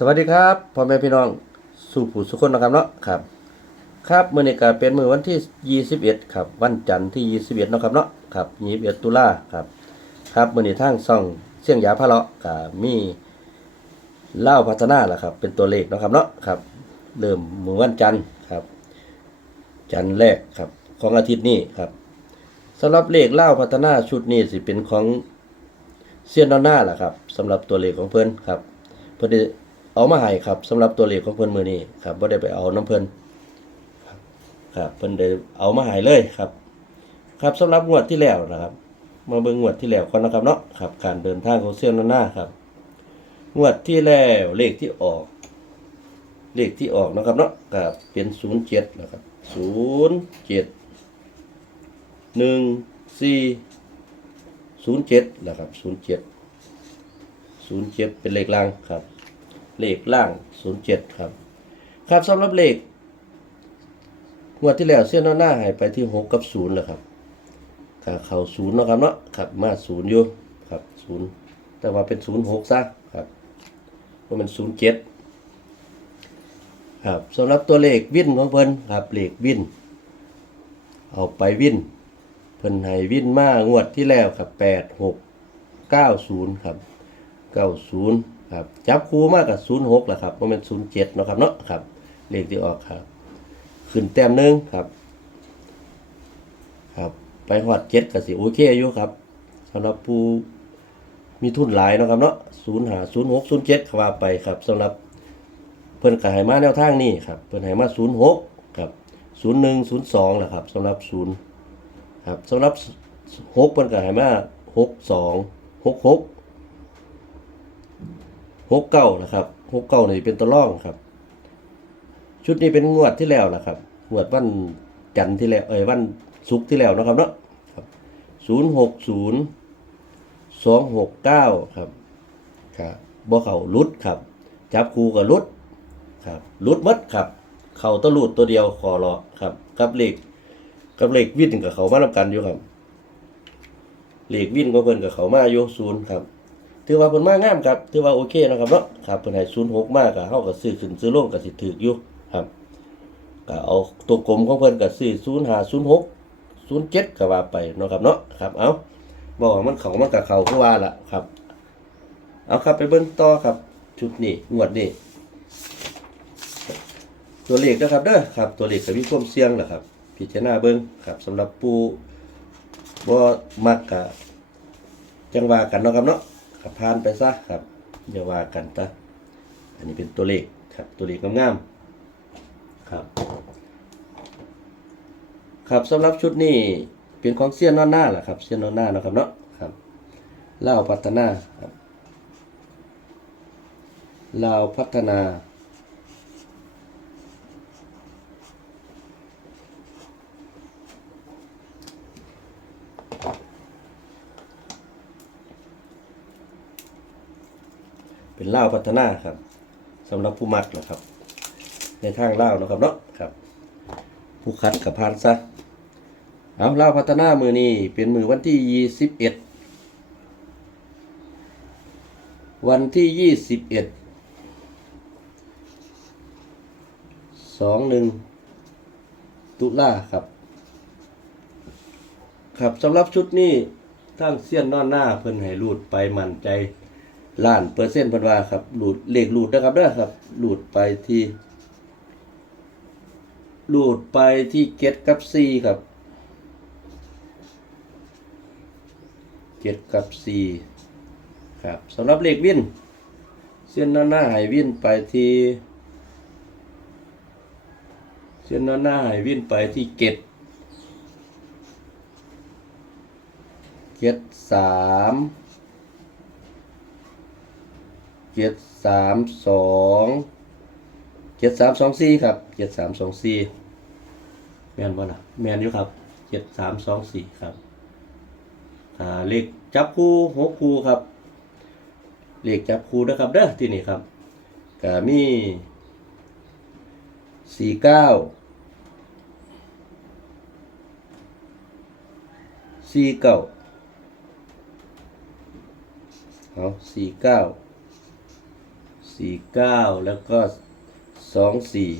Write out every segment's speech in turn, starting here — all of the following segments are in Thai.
สวัสดีครับพ่อแม่พี่น้องสู่ผู้สุคนนะครับเนาะครับ ครับมื้อนี้ก็เป็นมือวันที่ 21 ครับ วันจันทร์ที่ 21เนาะครับเนาะครับ21ตุลาครับ ครับเมื้อนี้ทางช่องเสียงยาพะเลาะก็มีเล่าพัฒนาล่ะครับ เป็นตัวเลขเนาะครับเนาะครับเริ่มมือวันจันทร์ครับ จันทร์แรกครับ ของอาทิตย์นี้ครับสำหรับเลขเล่าพัฒนาชุดนี้สิเป็นของเซียนนอน่าล่ะครับสำหรับตัวเลขของเพิ่นครับเพิ่นได้ เอามาให้ครับสำหรับตัวเลขของเพิ่อนมือนี้ครับบ่ได้ไปเอาน้ำเพิ่นครับเพิ่นได้เอามาให้เลยครับ ครับสำหรับงวดที่แล้วนะครับ มาเบิ่งงวดที่แล้วก่อนนะครับเนาะครับ การเดินทางของเซียนนอน่าครับงวดที่แล้วเลขที่ออก เลขที่ออกนะครับเนาะก็เป็น07นย์เจ็ดนะครับ07 1 4 07นะครับ07ศูนย์เจ็ดเป็นเลขล่างครับ เลขล่างศูนย์เจ็ดครับ ครับสำหรับเลขงวดที่แล้วเส้นหน้าหายไปที่หกกับศูนย์แล้วครับก็เข้าศูนย์เนาะครับเนาะครับมาศูนย์อยู่ครับศูนย์แต่ว่าเป็นศูนย์หกซะครับว่ามันศูนย์เจ็ดครับสำหรับตัวเลขวินของเพิ่นครับเลขวิน เอาไปวินเพิ่นให้วินมางวดที่แล้วครับแปดหกเก้าศูนย์ครับเก้าศูนย์ ครับจับคู่มากกับศูนย์หกแหละครับเพราะมันศูนย์เจ็ดนะครับเนาะครับเลขที่ออกครับ ขึ้นแต้มหนึ่งครับ ครับไปหอดเจ็ดกับสิโอเคอายู่ครับสำหรับผู้มีทุนหลายนะครับเนาะศูนย์หาศูนย์หกศูนย์เจ็ดขวาไปครับสำหรับเพิ่นก็ให้มาแนวทางนี้ครับเพิ่นให้มาศูนย์หกครับศูนย์หนึ่งศูนย์สองแหละครับสำหรับศูนย์ครับสำหรับหกเพิ่นก็ให้มาหกสองหกหก หกเก้านะครับหกเก้านี่เป็นตัวร่องครับ ชุดนี้เป็นงวดที่แล้วนะครับงวดวันจันทร์ที่แล้วเอ้ยวันศุกร์ที่แล้วนะครับเนาะครับศูนย์หกศูนย์สองหกเก้าครับครับบ่เข่าลุดครับ จับคูกับลุดครับลุดมัดครับ เข่าตะลุดตัวเดียวคอรอครับกับเหล็กกับเหล็กวิ่งกับเขามาทำกันอยู่ครับเหล็กวิ่งก็เพิ่นกับเขามาอยู่ศูนย์ครับ ถือว่าเพิ่นมางามครับ ถือว่าโอเคนะครับเนาะครับเพิ่นให้06มากก็เฮาก็ซื้อขึ้นซื้อลงก็สิถูกอยู่ครับก็เอาตัวกลมของเพิ่นก็ซื้อ05 06 07ก็ดก็ว่าไปเนาะครับเนาะครับเอาบอกว่ามันเขามันก็เขาคือว่าล่ะครับ เอาครับไปเบิ่งต่อครับชุดนี้งวดนี้ตัวเลขนะครับเด้อครับ ตัวเลขก็มีความเสี่ยงแหละครับ พิจารณาเบิ่งครับสำหรับผู้บ่มักก็จังว่ากันเนาะครับเนาะ ขับผ่านไปซะครับอย่าว่ากันซะอันนี้เป็นตัวเลขครับ ตัวเลขงามๆครับ ครับสำหรับชุดนี้เป็นของเซียนนอนหน้าแหละครับเซียนนอนหน้านะครับเนาะครับลาวพัฒนาครับลาวพัฒนา เป็นเล่าพัฒนาครับสำหรับผู้มักนะครับ ในทางเล่านะครับเนาะครับ ผู้คัดกับพานซะเอาเล่าพัฒนามือนี้เป็นมือวันที่ยี่สิบเอ็ดวันที่ยี่สิบเอ็ดสองหนึ่งตุลาครับ ครับสำหรับชุดนี้ทั้งเสี้ยนนอนหน้าเพิ่นให้รูดไปมั่นใจ ล้านเปอร์เซ็นต์เพิ่นว่าครับหลุดเลขหลุดนะครับเด้อครับหลุดไปที่หลุดไปที่เจ็ดกับสี่ครับเจ็ดกับสี่ครับสำหรับเลขวินเส้นหน้าหน้าหายวินไปที่เส้นหน้าหน้าหายวินไปที่เจ็ดเจ็ดสาม เจ็ดสามสองเจ็ดสามสองสี่ครับเจ็ดสามสองสี่แมนบ่ล่ะแมนอยู่ครับเจ็ดสามสองสี่ครับอ่าเลขจับคู่หกคู่ครับ เลขจับคู่นะครับเด้อที่นี่ครับก็มีสี่เก้าสี่เก้าเอาสี่เก้า สี่เก้าแล้วก็สองสี่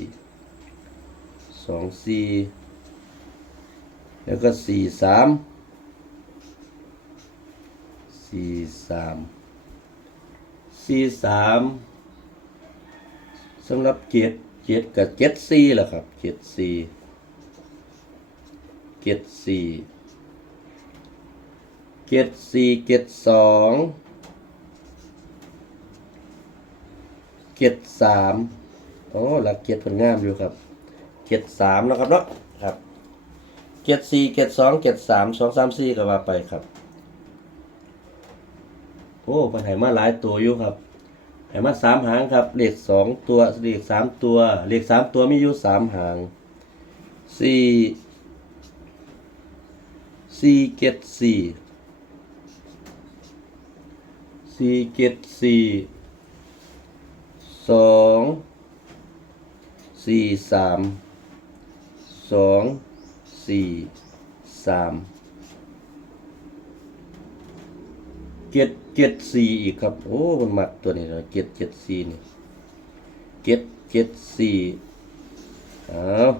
สองสี่แล้วก็สี่สามสี่สามสี่สามสำหรับเจ็ดเจ็ดกับเจ็ดสี่แหละครับเจ็ดสี่เจ็ดสี่เจ็ดสี่เจ็ดสอง เจ็ดสามโอ้หลักเจ็ดผลงามอยู่ครับเจ็ดสามนะครับเนาะครับเจ็ดสี่เจ็ดสองเจ็ดสามสองสามสี่ก็ว่าไปครับ โอ้ไปไหมาหลายตัวอยู่ครับไหมาสามหางครับเลขสองตัวเลขสามตัวเลขสามตัวมีอยู่สามหางสี่สี่เจ็ดสี่สี่เจ็ดสี่ สองสี่สามสองสี่สามเจ็ดเจ็ดสี่อีกครับ โอ้มันมักตัวนี้นะเจ็ดเจ็ดสี่นี่เจ็ดเจ็ดสี่อ้าว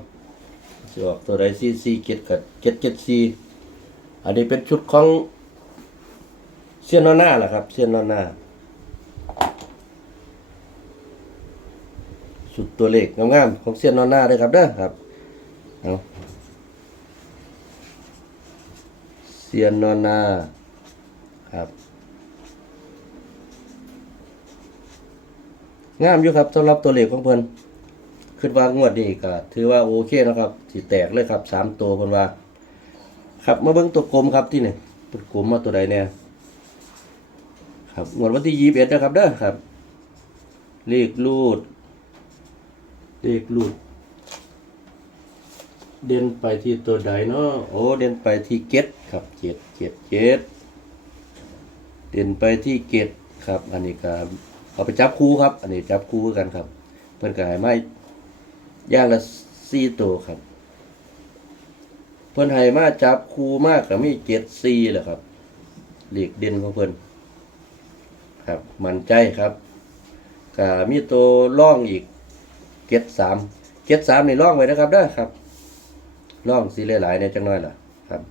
จะออกตัวใดสี่สี่เจ็ดกับเจ็ดเจ็ดสี่อันนี้เป็นชุดของเซียนนอหน้าแหละครับเซียนนอหน้า สุดตัวเลขงามๆของเซียนนอหน้าเลยครับเด้อครับเอาเซียนนอหน้าครับงามอยู่ครับสำหรับตัวเลขของเพิ่นคิดว่างวดนี้ก็ถือว่าโอเคนะครับสิแตกเลยครับสามตัวเพิ่นว่า ครับมาเบิ่งตัวกลมครับที่นี่ตัวกลมมาตัวใดเนี่ยครับงวดวันที่ยี่สิบเอ็ดนะครับเด้อครับเลขรูด เลขรูดเด่นไปที่ตัวใดเนาะโอ้เด่นไปที่เก็ดครับเจ็ดเจ็ดเจ็ดเด่นไปที่เก็ดครับ อันนี้ก็เอาไปจับคู่ครับ อันนี้จับคู่กันครับ เพิ่อนก็ให้มาอย่างละสี่ตัวครับ เพิ่อนให้มาจับคู่มากก็มีเจ็ดสี่แหละครับหลีกเด่นของเพิ่อนครับ มั่นใจครับก็มีตัวร่องอีก เจ็ดสามเจ็ดสามนี่ร่องไว้นะครับเด้อครับร่องสีหลายๆเนี่ยจังน้อยล่ะครับ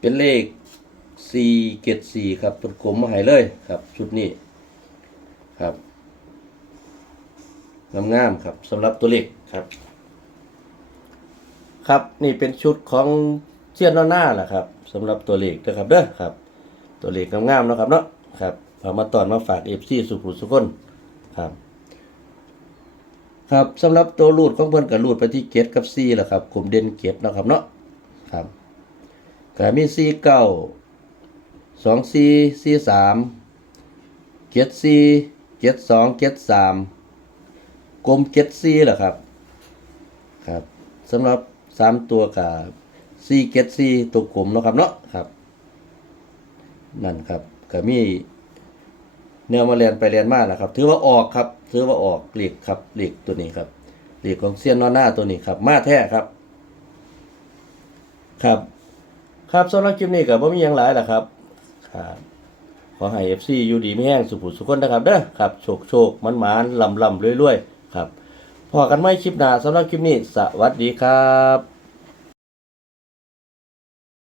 เป็นเลขสี่เจ็ดสี่ครับตัวกลมมาให้เลยครับ ชุดนี้ครับงามๆครับสำหรับตัวเลขครับ ครับนี่เป็นชุดของเชียนหน้าแหละครับสำหรับตัวเลขนะครับเด้อครับ ตัวเลขงามๆนะครับเนาะครับเอามาตอนมาฝากเอฟซีสุขุสุขคนครับ ครับสำหรับตัวรูดของเพิ่นกับรูดไปที่เกตกับซีแหละครับกลุ่มเด่นเกตนะครับเนาะครับก็มีซีเก้าสองซีซีสามเกตซีเจ็ดสองเจ็ดสามกลมเจ็ดซีแหละครับครับสำหรับสามตัวกับซีเจ็ดซีตัวกลมนะครับเนาะครับนั่นครับก็มี แนวมาเรียนไปเรียนมาแหละครับ ถือว่าออกครับ ถือว่าออกหลีกครับหลีกตัวนี้ครับหลีกของเซียนนอนหน้าตัวนี้ครับ มาแท้ครับ ครับ ครับสำหรับคลิปนี้ก็บ่มีหยังหลายแหละครับครับขอให้ FC อยู่ดีไม่แห้งสุขุสุขคนนะครับเด้อครับโชคโชคมันหมานลำลำเรวยๆครับพอกันไม่คลิปหน้าสำหรับคลิปนี้ สวัสดีครับ